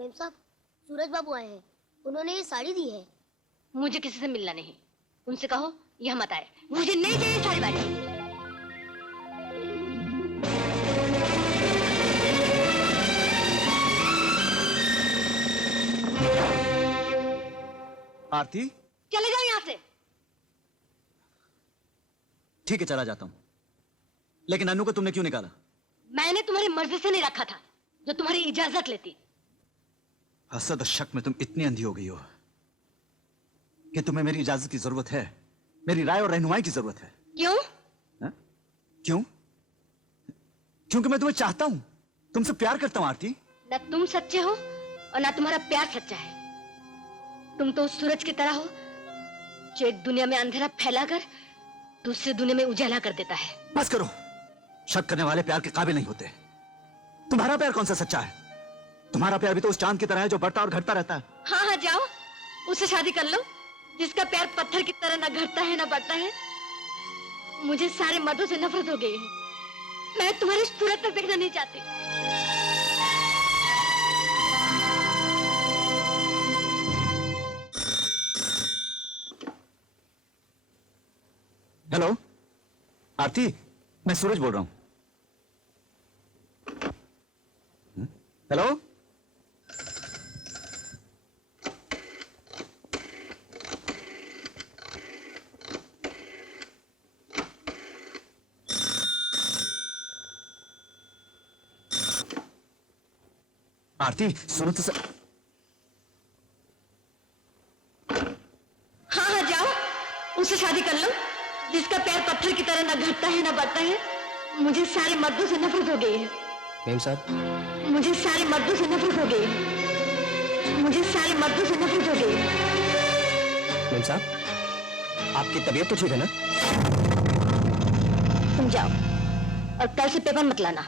Ma'am साहब, सूरज बाबू आए हैं। उन्होंने ये साड़ी दी है। मुझे किसी से मिलना नहीं। उनसे कहो यह मत आए। मुझे नहीं चाहिए साड़ी वाड़ी। आरती, चले जाओ यहाँ से। ठीक है, चला जाता हूं। लेकिन अनु को तुमने क्यों निकाला? मैंने तुम्हारी मर्जी से नहीं रखा था, जो तुम्हारी इजाजत लेती। हसद और शक में तुम इतनी अंधी हो गई हो कि तुम्हें मेरी इजाजत की जरूरत है, मेरी राय और रहनुमाई की जरूरत है। क्यों? हा? क्यों? क्योंकि मैं तुम्हें चाहता हूं, तुमसे प्यार करता हूं आरती। न तुम सच्चे हो और न तुम्हारा प्यार सच्चा है। तुम तो उस सूरज की तरह हो जो एक दुनिया में अंधेरा फैलाकर दूसरी दुनिया में उजाला कर देता है। बस करो, शक करने वाले प्यार के काबिल नहीं होते। तुम्हारा प्यार कौन सा सच्चा है? तुम्हारा प्यार भी तो उस चांद की तरह है जो बढ़ता और घटता रहता है। हाँ हाँ, जाओ उससे शादी कर लो, जिसका प्यार पत्थर की तरह न घटता है न बढ़ता है। मुझे सारे मर्दों से नफरत हो गई है। मैं तुम्हारी सूरत तक देखना नहीं चाहती। हेलो आरती, मैं सूरज बोल रहा हूं। हेलो, आरती सुनो तो हाँ हाँ, जाओ उससे शादी कर लो, जिसका प्यार पत्थर की तरह न घटता है न बढ़ता है। मुझे सारे मर्दों से नफरत हो गई है। मेम साहब, मुझे सारे मर्दों से नफरत हो गई है। मुझे सारे मर्दों से नफरत हो गई है। मेम साहब, आपकी तबीयत तो ठीक है ना? तुम जाओ और कल से पेपर मत लाना।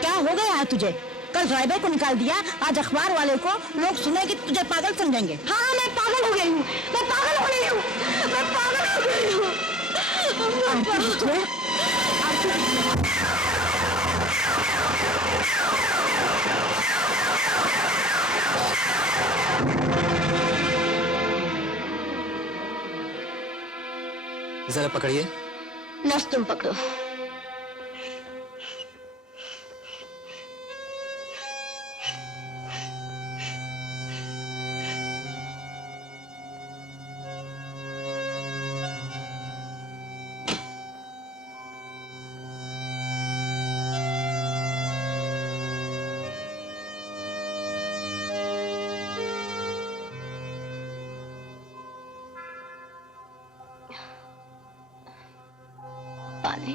क्या हो गया है तुझे? कल ड्राइवर को निकाल दिया, आज अखबार वाले को लोग सुनेंगे, तुझे पागल समझेंगे। हाँ, मैं पागल हो गई हूँ। मैं पागल हो गई हूँ। मैं पागल हो गई हूँ। जरा पकड़िए। नस तुम पकड़ो। पानी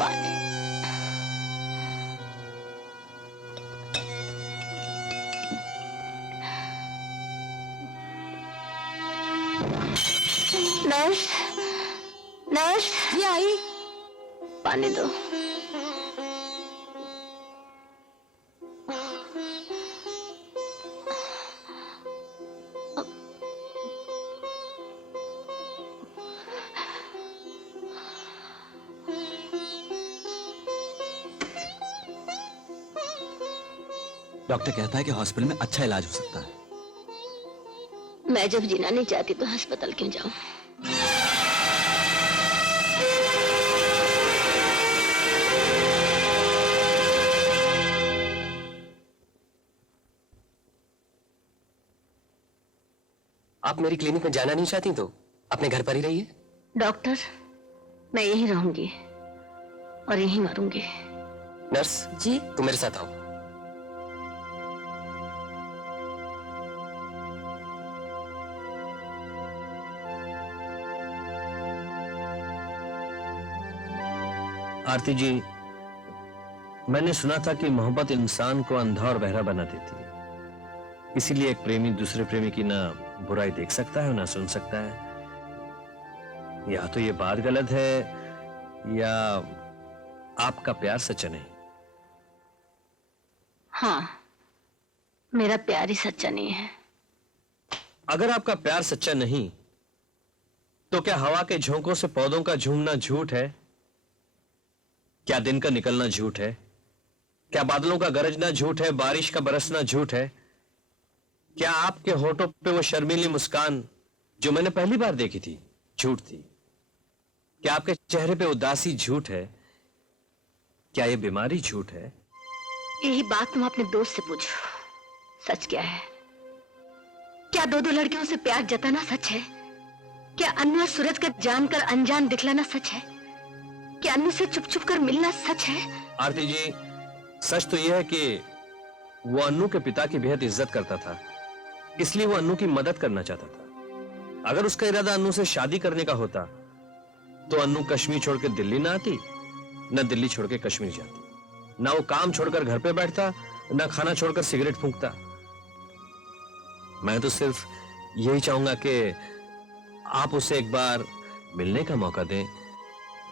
पानी। Nurse, nurse. जी आई। पानी दो। डॉक्टर कहता है कि हॉस्पिटल में अच्छा इलाज हो सकता है। मैं जब जीना नहीं चाहती तो अस्पताल क्यों जाऊं? आप मेरी क्लिनिक में जाना नहीं चाहती तो अपने घर पर ही रहिए। डॉक्टर, मैं यहीं रहूंगी और यहीं मरूंगी। नर्स जी। तुम मेरे साथ आओ। आरती जी, मैंने सुना था कि मोहब्बत इंसान को अंधा और बहरा बना देती है। इसीलिए एक प्रेमी दूसरे प्रेमी की ना बुराई देख सकता है ना सुन सकता है। या तो ये बात गलत है या आपका प्यार सच्चा नहीं। हाँ, मेरा प्यार ही सच्चा नहीं है। अगर आपका प्यार सच्चा नहीं तो क्या हवा के झोंकों से पौधों का झूमना झूठ है? क्या दिन का निकलना झूठ है? क्या बादलों का गरजना झूठ है? बारिश का बरसना झूठ है? क्या आपके होठों पे वो शर्मीली मुस्कान जो मैंने पहली बार देखी थी झूठ थी? क्या आपके चेहरे पे उदासी झूठ है? क्या ये बीमारी झूठ है? यही बात तुम अपने दोस्त से पूछो। सच क्या है? क्या दो दो लड़कियों से प्यार जताना सच है? क्या अन्नू और सूरज का जानकर अनजान दिखलाना सच है? क्या अन्नू से चुप चुप कर मिलना सच है? आरती जी, सच तो यह है कि वो अन्नू के पिता की बेहद इज्जत करता था, इसलिए वो अन्नू की मदद करना चाहता था। अगर उसका इरादा अन्नू से शादी करने का होता तो अन्नू कश्मीर छोड़कर दिल्ली ना आती, न दिल्ली छोड़ के कश्मीर जाती, ना वो काम छोड़कर घर पे बैठता, ना खाना छोड़कर सिगरेट फूंकता। मैं तो सिर्फ यही चाहूंगा कि आप उसे एक बार मिलने का मौका दें,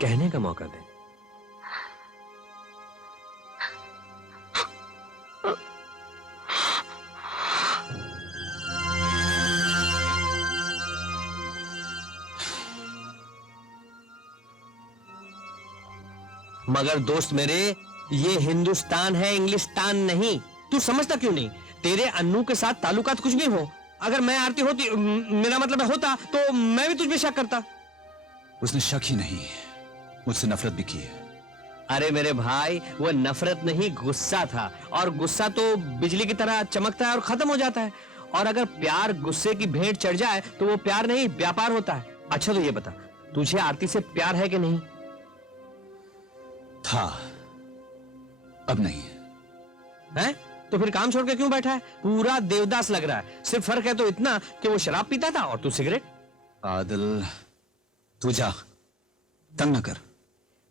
कहने का मौका दें। मगर दोस्त मेरे, ये हिंदुस्तान है, इंग्लिस्तान नहीं। तू समझता क्यों नहीं? तेरे अन्नू के साथ ताल्लुकात कुछ भी हो, अगर मैं आरती होती, मेरा मतलब होता, तो मैं भी तुझ पे शक करता। उसने शक ही नहीं, मुझसे नफरत भी की है। अरे मेरे भाई, वो नफरत नहीं, गुस्सा था, और गुस्सा तो बिजली की तरह चमकता है और खत्म हो जाता है। और अगर प्यार गुस्से की भेंट चढ़ जाए तो वो प्यार नहीं, व्यापार होता है। अच्छा तो ये बता, तुझे आरती से प्यार है कि नहीं? था, अब नहीं है। तो फिर काम छोड़ के क्यों बैठा है? पूरा देवदास लग रहा है। सिर्फ फर्क है तो इतना कि वो शराब पीता था और तू सिगरेट। आदिल, तू जा, तंग न कर।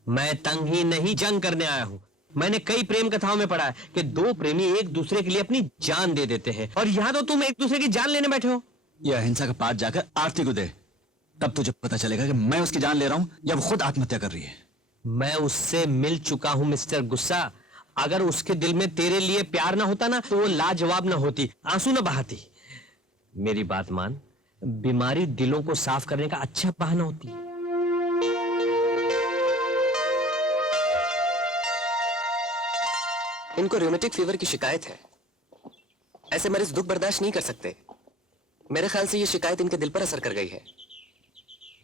मैं तंग ही नहीं, जंग करने आया हूं। मैंने कई प्रेम कथाओं में पढ़ा है कि दो प्रेमी एक दूसरे के लिए अपनी जान दे देते हैं, और यहां तो तुम एक दूसरे की जान लेने बैठे हो। यह अहिंसा का पाठ जाकर आरती को दे, तब तुझे पता चलेगा कि मैं उसकी जान ले रहा हूं या वो खुद आत्महत्या कर रही है। मैं उससे मिल चुका हूं मिस्टर गुस्सा। अगर उसके दिल में तेरे लिए प्यार ना होता ना, तो वो लाजवाब ना होती, आंसू ना बहाती। मेरी बात मान, बीमारी दिलों को साफ करने का अच्छा बहाना होती है। इनको रूमेटिक फीवर की शिकायत है। ऐसे मरीज दुख बर्दाश्त नहीं कर सकते। मेरे ख्याल से ये शिकायत इनके दिल पर असर कर गई है।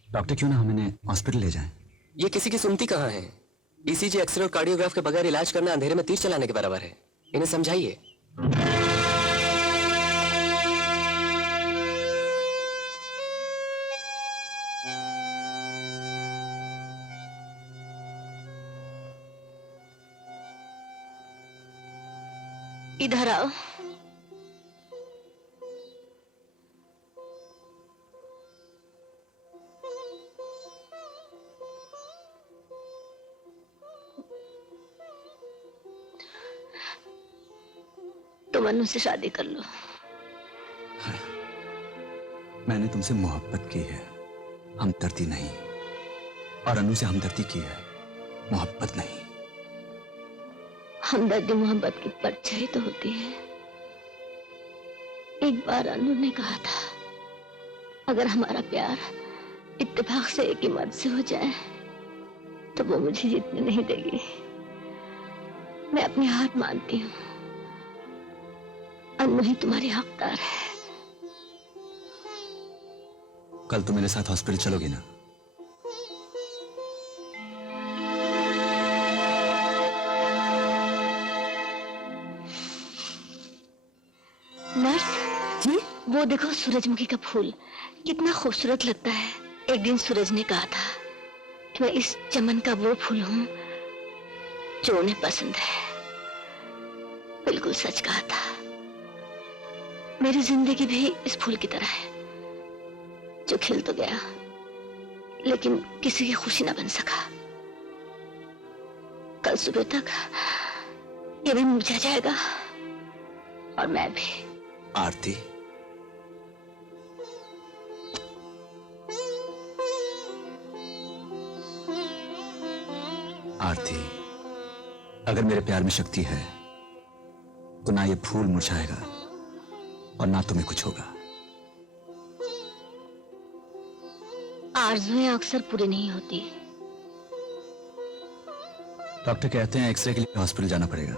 डॉक्टर, क्यों ना हम इन्हें हॉस्पिटल ले जाएं? ये किसी की सुनती कहाँ है? ईसीजी, एक्सरे और कार्डियोग्राफ के बगैर इलाज करना अंधेरे में तीर चलाने के बराबर है। इन्हें समझाइए। इधर आओ। तुम अनु से शादी कर लो। मैंने तुमसे मोहब्बत की है, हमदर्दी नहीं। और अनु से हमदर्दी की है, मोहब्बत नहीं। हमदर्दी मोहब्बत की परछाई तो होती है। एक बार अनु ने कहा था, अगर हमारा प्यार इत्तेफाक से एक ही मर्द से हो जाए तो वो मुझे जीतने नहीं देगी। मैं अपनी हार मानती हूँ। अनु ही तुम्हारी हकदार है। कल तुम मेरे साथ हॉस्पिटल चलोगी ना? नर्स जी, वो देखो सूरजमुखी का फूल कितना खूबसूरत लगता है। एक दिन सूरज ने कहा था कि मैं इस चमन का वो फूल हूं जो उन्हें पसंद है। बिल्कुल सच कहा था। मेरी जिंदगी भी इस फूल की तरह है जो खिल तो गया लेकिन किसी की खुशी ना बन सका। कल सुबह तक ये भी मुरझा जाएगा और मैं भी। आरती, आरती, अगर मेरे प्यार में शक्ति है तो ना ये फूल मुरझाएगा और ना तुम्हें कुछ होगा। आरजुएं अक्सर पूरी नहीं होती। डॉक्टर कहते हैं एक्सरे के लिए हॉस्पिटल जाना पड़ेगा।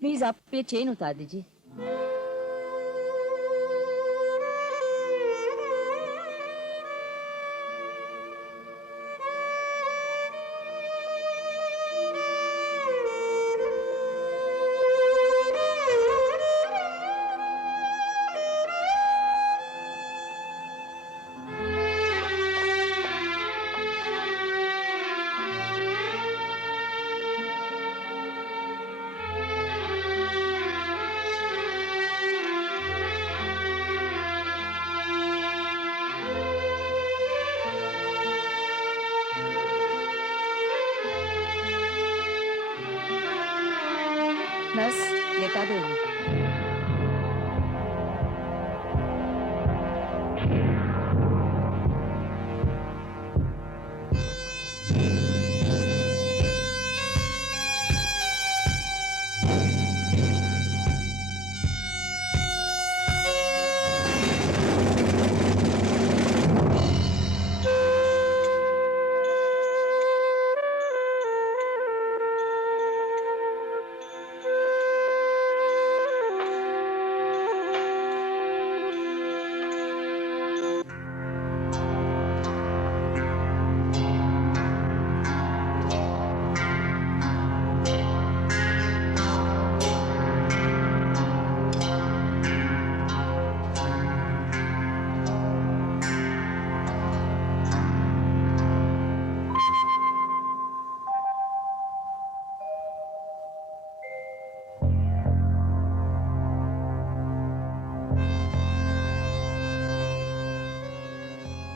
प्लीज आप ये चेन उतार दीजिए। नर्स लेटा दो इन्हें।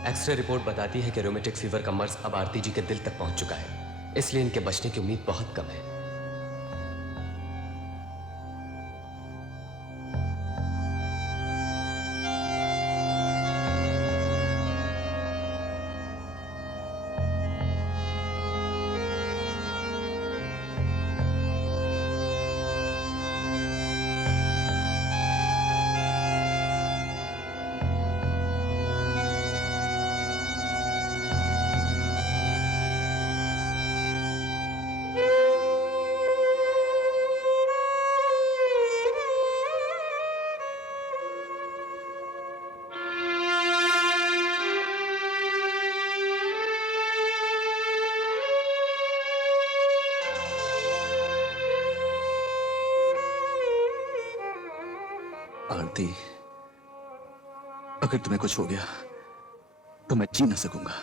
एक्सरे रिपोर्ट बताती है कि रोमेटिक फीवर का मर्ज अब आरती जी के दिल तक पहुंच चुका है, इसलिए इनके बचने की उम्मीद बहुत कम है। आरती, अगर तुम्हें कुछ हो गया तो मैं जी ना सकूंगा।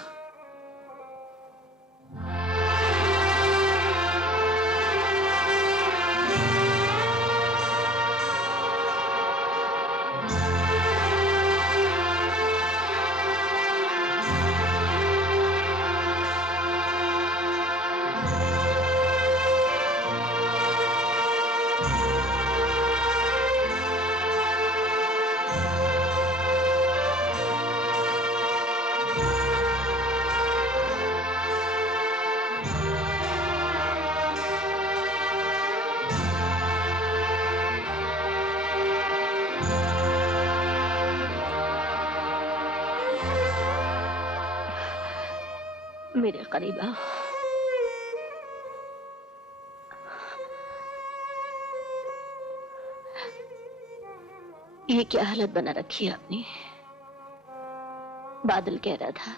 मेरे करीब आओ। ये क्या हालत बना रखी है आपने? बादल कह रहा था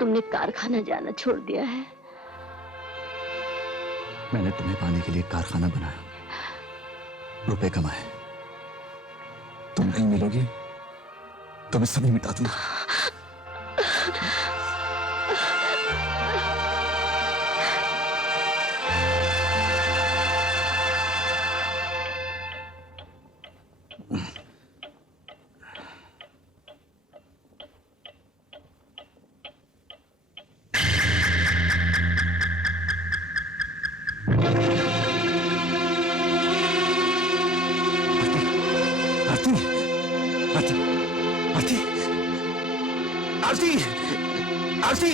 तुमने कारखाना जाना छोड़ दिया है। मैंने तुम्हें पाने के लिए कारखाना बनाया, रुपए कमाए। तुम नहीं मिलोगी तो मैं सभी मिटा दूंगा। आरती, आरती,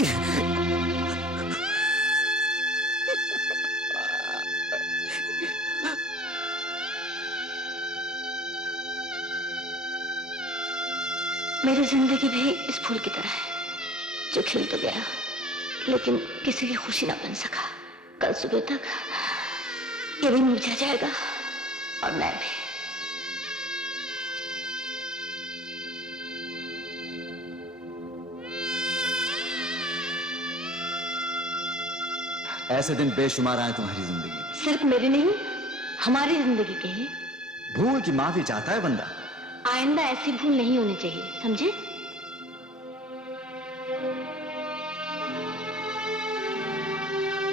मेरी जिंदगी भी इस फूल की तरह है जो खिल तो गया लेकिन किसी की खुशी ना बन सका। कल सुबह तक ये भी मुरझा जाएगा और मैं भी। ऐसे दिन बेशुमार आए तुम्हारी जिंदगी में। सिर्फ मेरी नहीं, हमारी जिंदगी के ही। भूल की माफी चाहता है बंदा। आइंदा ऐसी भूल नहीं होनी चाहिए, समझे?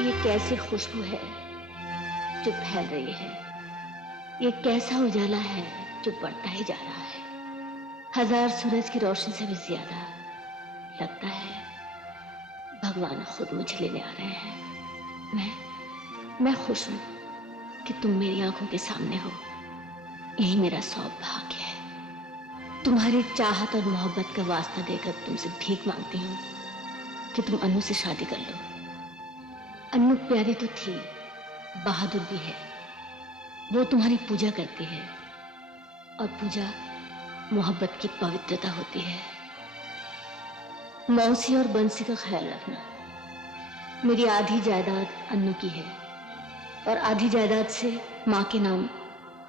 ये कैसी खुशबू है जो फैल रही है, ये कैसा उजाला है जो बढ़ता ही जा रहा है। हजार सूरज की रोशनी से भी ज्यादा लगता है भगवान खुद मुझे लेने आ रहे हैं। मैं खुश हूं कि तुम मेरी आंखों के सामने हो। यही मेरा सौभाग्य है। तुम्हारी चाहत और मोहब्बत का वास्ता देकर तुमसे भीख मांगती हूँ कि तुम अनु से शादी कर लो। अनु प्यारी तो थी, बहादुर भी है। वो तुम्हारी पूजा करती है और पूजा मोहब्बत की पवित्रता होती है। मौसी और बंसी का ख्याल रखना। मेरी आधी जायदाद अन्नू की है और आधी जायदाद से माँ के नाम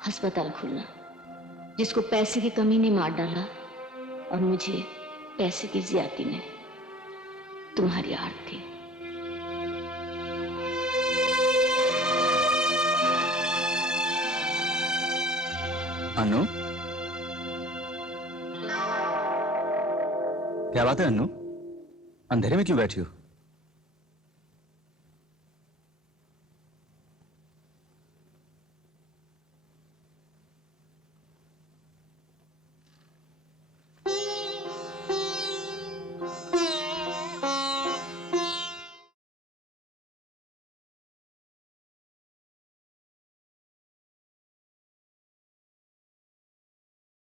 अस्पताल खोलना, जिसको पैसे की कमी ने मार डाला और मुझे पैसे की ज्यादती ने। तुम्हारी आरती। अनु, क्या बात है अनु? अंधेरे में क्यों बैठी हो?